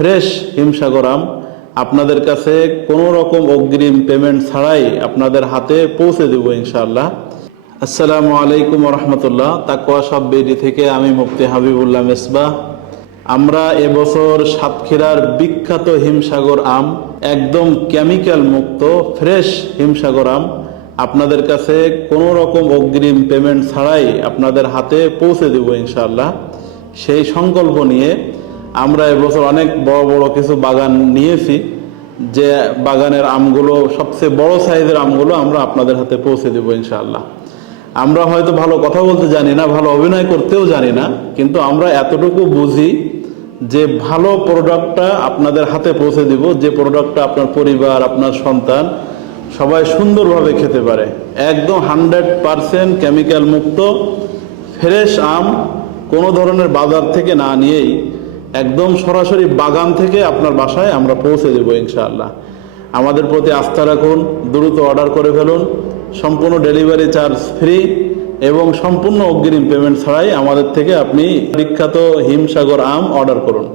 Fresh Himsagar আম আপনাদের কাছে কোনো রকম অগ্রিম পেমেন্ট ছাড়াই আপনাদের হাতে পৌঁছে দেব ইনশাআল্লাহ। আসসালামু আলাইকুম রহমতুল্লাহ। তাকওয়া সব বেদি থেকে আমি মুফতি হাবিবুল্লাহ মেসবাহ। আমরা এবছর সাতক্ষীরার বিখ্যাত হিমসাগর আম, একদম কেমিক্যাল মুক্ত ফ্রেশ হিমসাগর আম আপনাদের কাছে কোনো রকম অগ্রিম পেমেন্ট ছাড়াই আপনাদের হাতে পৌঁছে দেব ইনশাআল্লাহ। সেই সংকল্প নিয়ে আমরা এবছর অনেক বড় বড় কিছু বাগান নিয়েছি, যে বাগানের আমগুলো সবচেয়ে বড় সাইজের আমগুলো আমরা আপনাদের হাতে পৌঁছে দেব ইনশাআল্লাহ। আমরা হয়তো ভালো কথা বলতে জানি না, ভালো অভিনয় করতেও জানি না, কিন্তু আমরা এতটুকু বুঝি যে ভালো প্রোডাক্টটা আপনাদের হাতে পৌঁছে দিব, যে প্রোডাক্টটা আপনার পরিবার, আপনার সন্তান সবাই সুন্দরভাবে খেতে পারে। একদম 100% কেমিক্যাল মুক্ত ফ্রেশ আম, কোনো ধরনের বাজার থেকে না নিয়েই একদম সরাসরি বাগান থেকে আপনার বাসায় আমরা পৌঁছে দেব ইনশাআল্লাহ। আমাদের প্রতি আস্থা রাখুন, দ্রুত অর্ডার করে ফেলুন। সম্পূর্ণ ডেলিভারি চার্জ ফ্রি এবং সম্পূর্ণ অগ্রিম পেমেন্ট ছাড়াই আমাদের থেকে আপনি বিখ্যাত হিমসাগর আম অর্ডার করুন।